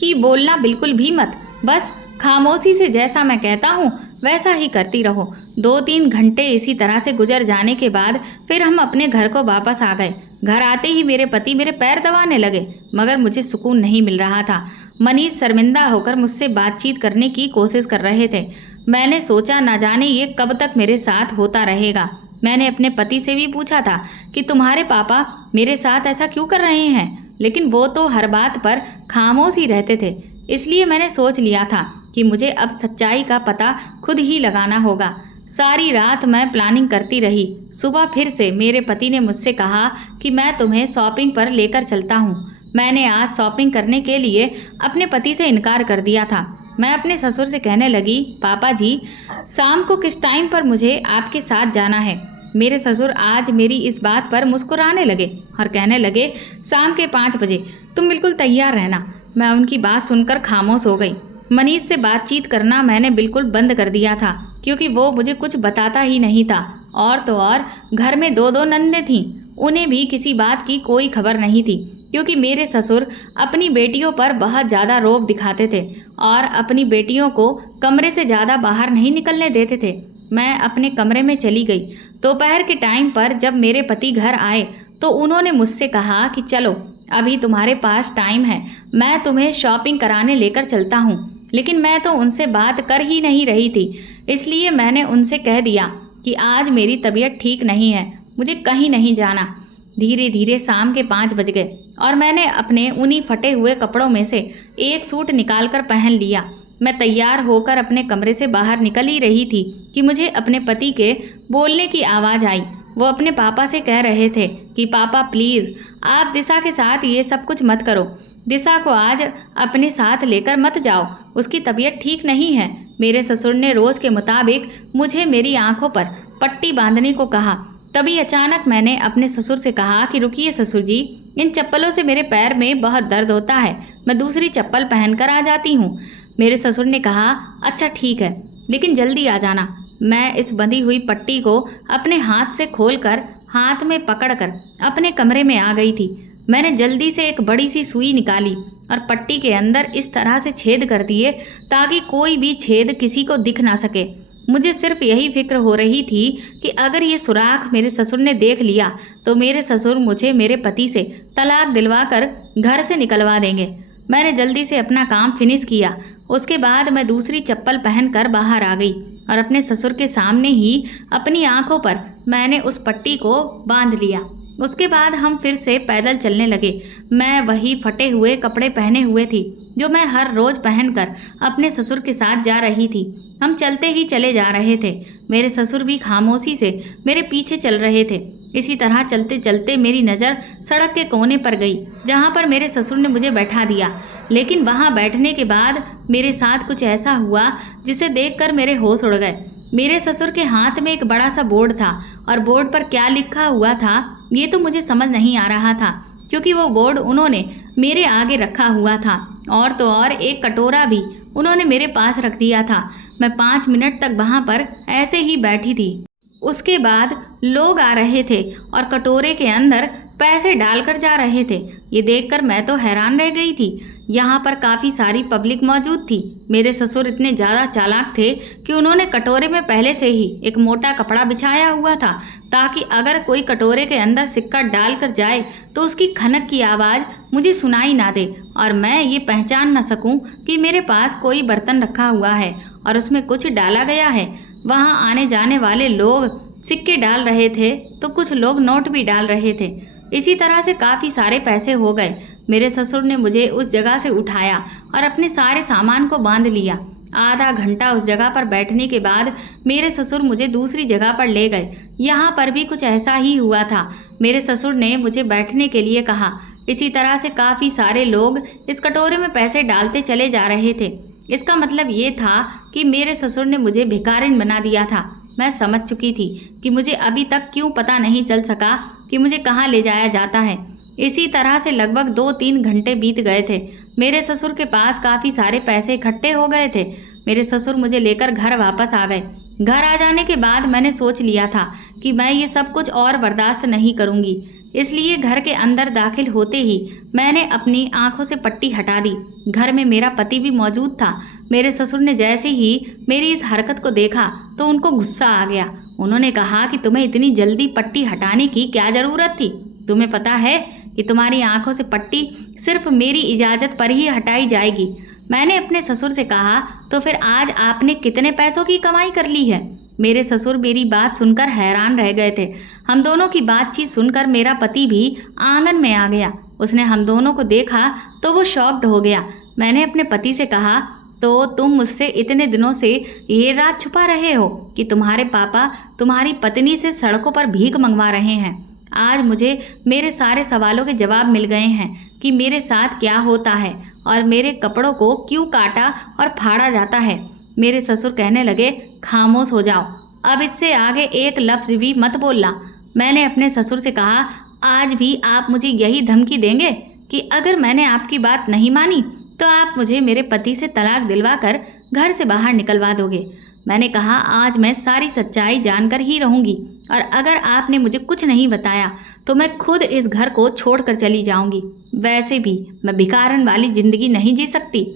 कि बोलना बिल्कुल भी मत, बस खामोशी से जैसा मैं कहता हूँ वैसा ही करती रहो। 2-3 घंटे इसी तरह से गुजर जाने के बाद फिर हम अपने घर को वापस आ गए। घर आते ही मेरे पति मेरे पैर दबाने लगे, मगर मुझे सुकून नहीं मिल रहा था। मनीष शर्मिंदा होकर मुझसे बातचीत करने की कोशिश कर रहे थे। मैंने सोचा न जाने ये कब तक मेरे साथ होता रहेगा। मैंने अपने पति से भी पूछा था कि तुम्हारे पापा मेरे साथ ऐसा क्यों कर रहे हैं, लेकिन वो तो हर बात पर खामोश ही रहते थे। इसलिए मैंने सोच लिया था कि मुझे अब सच्चाई का पता खुद ही लगाना होगा। सारी रात मैं प्लानिंग करती रही। सुबह फिर से मेरे पति ने मुझसे कहा कि मैं तुम्हें शॉपिंग पर लेकर चलता हूँ। मैंने आज शॉपिंग करने के लिए अपने पति से इनकार कर दिया था। मैं अपने ससुर से कहने लगी, पापा जी, शाम को किस टाइम पर मुझे आपके साथ जाना है। मेरे ससुर आज मेरी इस बात पर मुस्कुराने लगे और कहने लगे, शाम के 5 बजे तुम बिल्कुल तैयार रहना। मैं उनकी बात सुनकर खामोश हो गई। मनीष से बातचीत करना मैंने बिल्कुल बंद कर दिया था, क्योंकि वो मुझे कुछ बताता ही नहीं था। और तो और घर में 2-2 नंदें थीं, उन्हें भी किसी बात की कोई खबर नहीं थी, क्योंकि मेरे ससुर अपनी बेटियों पर बहुत ज़्यादा रौब दिखाते थे और अपनी बेटियों को कमरे से ज़्यादा बाहर नहीं निकलने देते थे। मैं अपने कमरे में चली गई। दोपहर के टाइम पर जब मेरे पति घर आए तो उन्होंने मुझसे कहा कि चलो, अभी तुम्हारे पास टाइम है, मैं तुम्हें शॉपिंग कराने लेकर चलता हूँ। लेकिन मैं तो उनसे बात कर ही नहीं रही थी, इसलिए मैंने उनसे कह दिया कि आज मेरी तबीयत ठीक नहीं है, मुझे कहीं नहीं जाना। धीरे धीरे शाम के 5 बज गए और मैंने अपने उन्हीं फटे हुए कपड़ों में से एक सूट निकालकर पहन लिया। मैं तैयार होकर अपने कमरे से बाहर निकल ही रही थी कि मुझे अपने पति के बोलने की आवाज़ आई। वो अपने पापा से कह रहे थे कि पापा प्लीज़ आप दिशा के साथ ये सब कुछ मत करो, दिशा को आज अपने साथ लेकर मत जाओ, उसकी तबीयत ठीक नहीं है। मेरे ससुर ने रोज़ के मुताबिक मुझे मेरी आंखों पर पट्टी बांधने को कहा। तभी अचानक मैंने अपने ससुर से कहा कि रुकिए ससुर जी, इन चप्पलों से मेरे पैर में बहुत दर्द होता है, मैं दूसरी चप्पल पहनकर आ जाती हूँ। मेरे ससुर ने कहा, अच्छा ठीक है, लेकिन जल्दी आ जाना, मैं इस बंधी हुई पट्टी को अपने हाथ से खोलकर हाथ में पकड़कर अपने कमरे में आ गई थी। मैंने जल्दी से एक बड़ी सी सुई निकाली और पट्टी के अंदर इस तरह से छेद कर दिए ताकि कोई भी छेद किसी को दिख ना सके। मुझे सिर्फ यही फिक्र हो रही थी कि अगर ये सुराख मेरे ससुर ने देख लिया तो मेरे ससुर मुझे मेरे पति से तलाक दिलवा कर घर से निकलवा देंगे। मैंने जल्दी से अपना काम फिनिश किया। उसके बाद मैं दूसरी चप्पल पहनकर बाहर आ गई और अपने ससुर के सामने ही अपनी आंखों पर मैंने उस पट्टी को बांध लिया। उसके बाद हम फिर से पैदल चलने लगे। मैं वही फटे हुए कपड़े पहने हुए थी जो मैं हर रोज़ पहनकर अपने ससुर के साथ जा रही थी। हम चलते ही चले जा रहे थे। मेरे ससुर भी खामोशी से मेरे पीछे चल रहे थे। इसी तरह चलते चलते मेरी नज़र सड़क के कोने पर गई जहाँ पर मेरे ससुर ने मुझे बैठा दिया। लेकिन वहाँ बैठने के बाद मेरे साथ कुछ ऐसा हुआ जिसे देखकर मेरे होश उड़ गए। मेरे ससुर के हाथ में एक बड़ा सा बोर्ड था और बोर्ड पर क्या लिखा हुआ था ये तो मुझे समझ नहीं आ रहा था, क्योंकि वो बोर्ड उन्होंने मेरे आगे रखा हुआ था और तो और एक कटोरा भी उन्होंने मेरे पास रख दिया था। मैं 5 मिनट तक वहाँ पर ऐसे ही बैठी थी। उसके बाद लोग आ रहे थे और कटोरे के अंदर पैसे डालकर जा रहे थे। ये देखकर मैं तो हैरान रह गई थी। यहाँ पर काफ़ी सारी पब्लिक मौजूद थी। मेरे ससुर इतने ज़्यादा चालाक थे कि उन्होंने कटोरे में पहले से ही एक मोटा कपड़ा बिछाया हुआ था ताकि अगर कोई कटोरे के अंदर सिक्का डाल कर जाए तो उसकी खनक की आवाज़ मुझे सुनाई ना दे और मैं ये पहचान ना सकूं कि मेरे पास कोई बर्तन रखा हुआ है और उसमें कुछ डाला गया है। वहाँ आने जाने वाले लोग सिक्के डाल रहे थे तो कुछ लोग नोट भी डाल रहे थे। इसी तरह से काफ़ी सारे पैसे हो गए। मेरे ससुर ने मुझे उस जगह से उठाया और अपने सारे सामान को बांध लिया। आधा घंटा उस जगह पर बैठने के बाद मेरे ससुर मुझे दूसरी जगह पर ले गए। यहाँ पर भी कुछ ऐसा ही हुआ था। मेरे ससुर ने मुझे बैठने के लिए कहा। इसी तरह से काफ़ी सारे लोग इस कटोरे में पैसे डालते चले जा रहे थे। इसका मतलब ये था कि मेरे ससुर ने मुझे भिखारिन बना दिया था। मैं समझ चुकी थी कि मुझे अभी तक क्यों पता नहीं चल सका कि मुझे कहाँ ले जाया जाता है। इसी तरह से लगभग 2-3 घंटे बीत गए थे। मेरे ससुर के पास काफ़ी सारे पैसे इकट्ठे हो गए थे। मेरे ससुर मुझे लेकर घर वापस आ गए। घर आ जाने के बाद मैंने सोच लिया था कि मैं ये सब कुछ और बर्दाश्त नहीं करूँगी। इसलिए घर के अंदर दाखिल होते ही मैंने अपनी आंखों से पट्टी हटा दी। घर में मेरा पति भी मौजूद था। मेरे ससुर ने जैसे ही मेरी इस हरकत को देखा तो उनको गुस्सा आ गया। उन्होंने कहा कि तुम्हें इतनी जल्दी पट्टी हटाने की क्या ज़रूरत थी? तुम्हें पता है कि तुम्हारी आंखों से पट्टी सिर्फ मेरी इजाज़त पर ही हटाई जाएगी। मैंने अपने ससुर से कहा, तो फिर आज आपने कितने पैसों की कमाई कर ली है? मेरे ससुर मेरी बात सुनकर हैरान रह गए थे। हम दोनों की बातचीत सुनकर मेरा पति भी आंगन में आ गया। उसने हम दोनों को देखा तो वो शॉक्ड हो गया। मैंने अपने पति से कहा, तो तुम मुझसे इतने दिनों से ये राज छुपा रहे हो कि तुम्हारे पापा तुम्हारी पत्नी से सड़कों पर भीख मंगवा रहे हैं। आज मुझे मेरे सारे सवालों के जवाब मिल गए हैं कि मेरे साथ क्या होता है और मेरे कपड़ों को क्यों काटा और फाड़ा जाता है। मेरे ससुर कहने लगे, खामोश हो जाओ, अब इससे आगे एक लफ्ज़ भी मत बोलना। मैंने अपने ससुर से कहा, आज भी आप मुझे यही धमकी देंगे कि अगर मैंने आपकी बात नहीं मानी तो आप मुझे मेरे पति से तलाक दिलवा कर घर से बाहर निकलवा दोगे। मैंने कहा, आज मैं सारी सच्चाई जानकर ही रहूँगी और अगर आपने मुझे कुछ नहीं बताया तो मैं खुद इस घर को छोड़कर चली जाऊँगी। वैसे भी मैं भिखारन वाली ज़िंदगी नहीं जी सकती।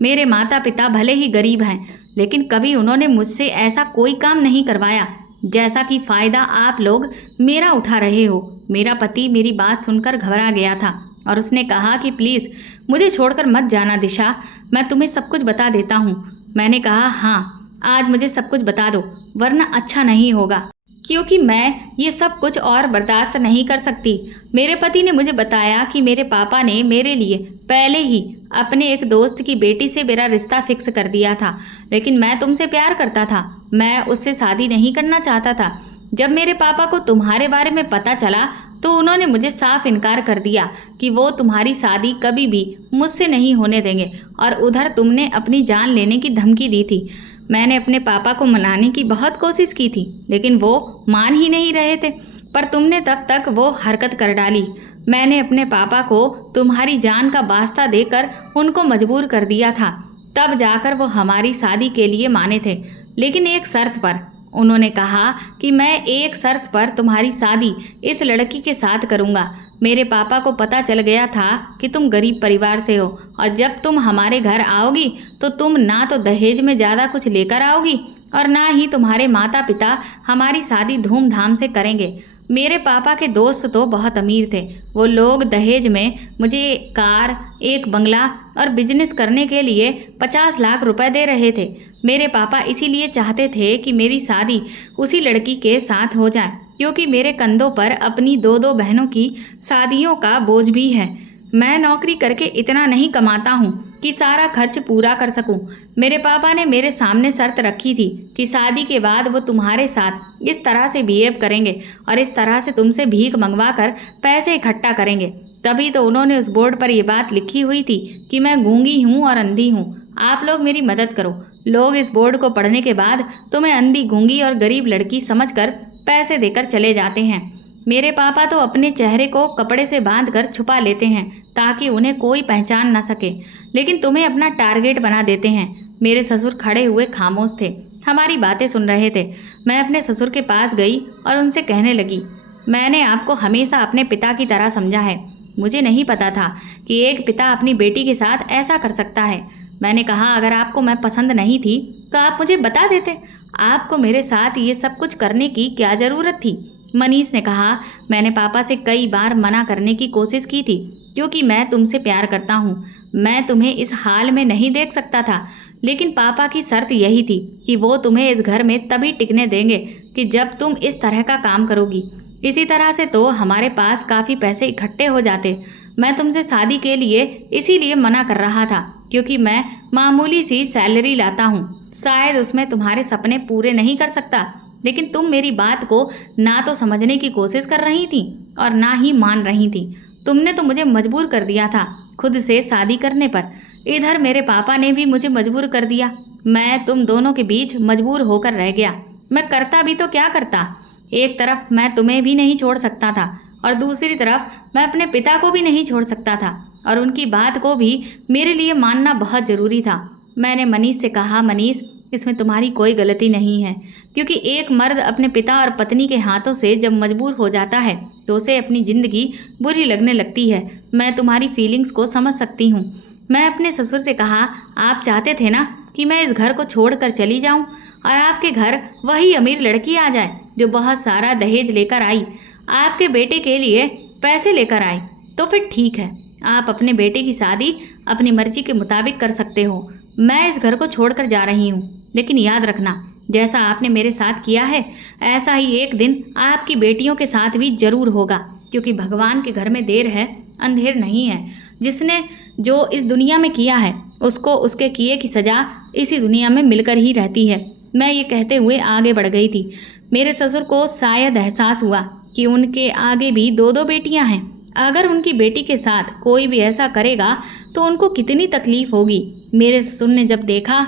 मेरे माता पिता भले ही गरीब हैं, लेकिन कभी उन्होंने मुझसे ऐसा कोई काम नहीं करवाया जैसा कि फ़ायदा आप लोग मेरा उठा रहे हो। मेरा पति मेरी बात सुनकर घबरा गया था और उसने कहा कि प्लीज़ मुझे छोड़कर मत जाना दिशा, मैं तुम्हें सब कुछ बता देता हूँ। मैंने कहा, हाँ, आज मुझे सब कुछ बता दो वरना अच्छा नहीं होगा, क्योंकि मैं ये सब कुछ और बर्दाश्त नहीं कर सकती। मेरे पति ने मुझे बताया कि मेरे पापा ने मेरे लिए पहले ही अपने एक दोस्त की बेटी से मेरा रिश्ता फिक्स कर दिया था, लेकिन मैं तुमसे प्यार करता था, मैं उससे शादी नहीं करना चाहता था। जब मेरे पापा को तुम्हारे बारे में पता चला तो उन्होंने मुझे साफ इनकार कर दिया कि वो तुम्हारी शादी कभी भी मुझसे नहीं होने देंगे और उधर तुमने अपनी जान लेने की धमकी दी थी। मैंने अपने पापा को मनाने की बहुत कोशिश की थी, लेकिन वो मान ही नहीं रहे थे, पर तुमने तब तक वो हरकत कर डाली। मैंने अपने पापा को तुम्हारी जान का वास्ता देकर उनको मजबूर कर दिया था, तब जाकर वो हमारी शादी के लिए माने थे, लेकिन एक शर्त पर। उन्होंने कहा कि मैं एक शर्त पर तुम्हारी शादी इस लड़की के साथ करूँगा। मेरे पापा को पता चल गया था कि तुम गरीब परिवार से हो और जब तुम हमारे घर आओगी तो तुम ना तो दहेज में ज़्यादा कुछ लेकर आओगी और ना ही तुम्हारे माता पिता हमारी शादी धूमधाम से करेंगे। मेरे पापा के दोस्त तो बहुत अमीर थे। वो लोग दहेज में मुझे कार, एक बंगला और बिजनेस करने के लिए 50 लाख रुपए दे रहे थे। मेरे पापा इसीलिए चाहते थे कि मेरी शादी उसी लड़की के साथ हो जाए, क्योंकि मेरे कंधों पर अपनी दो दो बहनों की शादियों का बोझ भी है। मैं नौकरी करके इतना नहीं कमाता हूँ कि सारा खर्च पूरा कर सकूं। मेरे पापा ने मेरे सामने शर्त रखी थी कि शादी के बाद वो तुम्हारे साथ इस तरह से बिहेव करेंगे और इस तरह से तुमसे भीख मंगवा कर पैसे इकट्ठा करेंगे। तभी तो उन्होंने उस बोर्ड पर ये बात लिखी हुई थी कि मैं गूंगी हूँ और अंधी हूँ। आप लोग मेरी मदद करो। लोग इस बोर्ड को पढ़ने के बाद तुम्हें अंधी, गूंगी और गरीब लड़की समझकर पैसे देकर चले जाते हैं। मेरे पापा तो अपने चेहरे को कपड़े से बांधकर छुपा लेते हैं ताकि उन्हें कोई पहचान न सके, लेकिन तुम्हें अपना टारगेट बना देते हैं। मेरे ससुर खड़े हुए खामोश थे, हमारी बातें सुन रहे थे। मैं अपने ससुर के पास गई और उनसे कहने लगी, मैंने आपको हमेशा अपने पिता की तरह समझा है। मुझे नहीं पता था कि एक पिता अपनी बेटी के साथ ऐसा कर सकता है। मैंने कहा, अगर आपको मैं पसंद नहीं थी तो आप मुझे बता देते। आपको मेरे साथ ये सब कुछ करने की क्या ज़रूरत थी? मनीष ने कहा, मैंने पापा से कई बार मना करने की कोशिश की थी क्योंकि मैं तुमसे प्यार करता हूँ। मैं तुम्हें इस हाल में नहीं देख सकता था, लेकिन पापा की शर्त यही थी कि वो तुम्हें इस घर में तभी टिकने देंगे कि जब तुम इस तरह का काम करोगी। इसी तरह से तो हमारे पास काफ़ी पैसे इकट्ठे हो जाते। मैं तुमसे शादी के लिए इसीलिए मना कर रहा था क्योंकि मैं मामूली सी सैलरी लाता हूँ। शायद उसमें तुम्हारे सपने पूरे नहीं कर सकता, लेकिन तुम मेरी बात को ना तो समझने की कोशिश कर रही थी और ना ही मान रही थी। तुमने तो मुझे मजबूर कर दिया था खुद से शादी करने पर। इधर मेरे पापा ने भी मुझे मजबूर कर दिया। मैं तुम दोनों के बीच मजबूर होकर रह गया। मैं करता भी तो क्या करता। एक तरफ मैं तुम्हें भी नहीं छोड़ सकता था और दूसरी तरफ मैं अपने पिता को भी नहीं छोड़ सकता था और उनकी बात को भी मेरे लिए मानना बहुत ज़रूरी था। मैंने मनीष से कहा, मनीष, इसमें तुम्हारी कोई गलती नहीं है, क्योंकि एक मर्द अपने पिता और पत्नी के हाथों से जब मजबूर हो जाता है तो उसे अपनी ज़िंदगी बुरी लगने लगती है। मैं तुम्हारी फीलिंग्स को समझ सकती हूँ। मैं अपने ससुर से कहा, आप चाहते थे ना कि मैं इस घर को छोड़कर चली जाऊँ और आपके घर वही अमीर लड़की आ जाए जो बहुत सारा दहेज लेकर आई, आपके बेटे के लिए पैसे लेकर आई। तो फिर ठीक है, आप अपने बेटे की शादी अपनी मर्जी के मुताबिक कर सकते हो। मैं इस घर को छोड़कर जा रही हूँ, लेकिन याद रखना, जैसा आपने मेरे साथ किया है ऐसा ही एक दिन आपकी बेटियों के साथ भी जरूर होगा, क्योंकि भगवान के घर में देर है अंधेर नहीं है। जिसने जो इस दुनिया में किया है उसको उसके किए की सज़ा इसी दुनिया में मिलकर ही रहती है। मैं ये कहते हुए आगे बढ़ गई थी। मेरे ससुर को शायद एहसास हुआ कि उनके आगे भी दो दो बेटियां हैं। अगर उनकी बेटी के साथ कोई भी ऐसा करेगा तो उनको कितनी तकलीफ होगी। मेरे ससुर ने जब देखा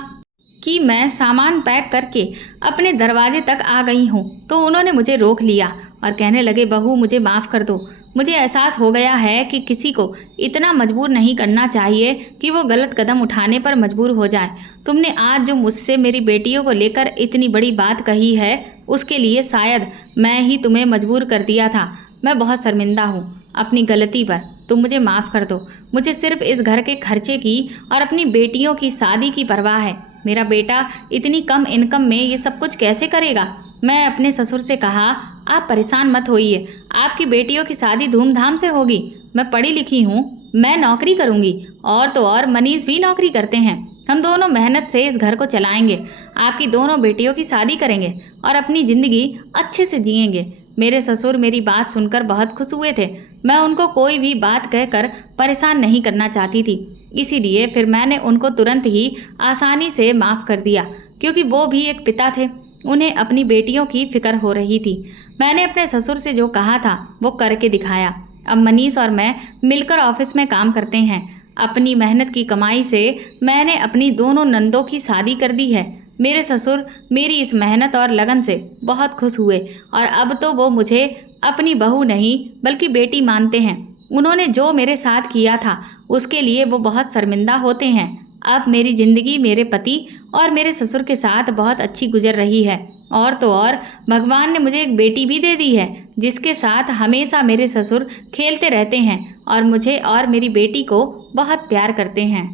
कि मैं सामान पैक करके अपने दरवाजे तक आ गई हूँ तो उन्होंने मुझे रोक लिया और कहने लगे, बहू, मुझे माफ़ कर दो। मुझे एहसास हो गया है कि किसी को इतना मजबूर नहीं करना चाहिए कि वो गलत कदम उठाने पर मजबूर हो जाए। तुमने आज जो मुझसे मेरी बेटियों को लेकर इतनी बड़ी बात कही है उसके लिए शायद मैं ही तुम्हें मजबूर कर दिया था। मैं बहुत शर्मिंदा हूँ अपनी गलती पर। तुम मुझे माफ़ कर दो। मुझे सिर्फ इस घर के खर्चे की और अपनी बेटियों की शादी की परवाह है। मेरा बेटा इतनी कम इनकम में ये सब कुछ कैसे करेगा। मैं अपने ससुर से कहा, आप परेशान मत होइए, आपकी बेटियों की शादी धूमधाम से होगी। मैं पढ़ी लिखी हूँ, मैं नौकरी करूँगी और तो और मनीष भी नौकरी करते हैं। हम दोनों मेहनत से इस घर को चलाएंगे, आपकी दोनों बेटियों की शादी करेंगे और अपनी ज़िंदगी अच्छे से जिएंगे। मेरे ससुर मेरी बात सुनकर बहुत खुश हुए थे। मैं उनको कोई भी बात कहकर परेशान नहीं करना चाहती थी, इसीलिए फिर मैंने उनको तुरंत ही आसानी से माफ़ कर दिया, क्योंकि वो भी एक पिता थे। उन्हें अपनी बेटियों की फिक्र हो रही थी। मैंने अपने ससुर से जो कहा था वो करके दिखाया। अब मनीष और मैं मिलकर ऑफिस में काम करते हैं। अपनी मेहनत की कमाई से मैंने अपनी दोनों नंदों की शादी कर दी है। मेरे ससुर मेरी इस मेहनत और लगन से बहुत खुश हुए और अब तो वो मुझे अपनी बहू नहीं बल्कि बेटी मानते हैं। उन्होंने जो मेरे साथ किया था उसके लिए वो बहुत शर्मिंदा होते हैं। अब मेरी ज़िंदगी मेरे पति और मेरे ससुर के साथ बहुत अच्छी गुजर रही है। और तो और भगवान ने मुझे एक बेटी भी दे दी है जिसके साथ हमेशा मेरे ससुर खेलते रहते हैं और मुझे और मेरी बेटी को बहुत प्यार करते हैं।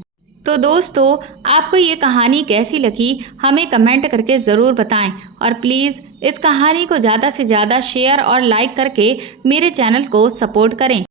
तो दोस्तों, आपको ये कहानी कैसी लगी हमें कमेंट करके ज़रूर बताएं और प्लीज़ इस कहानी को ज़्यादा से ज़्यादा शेयर और लाइक करके मेरे चैनल को सपोर्ट करें।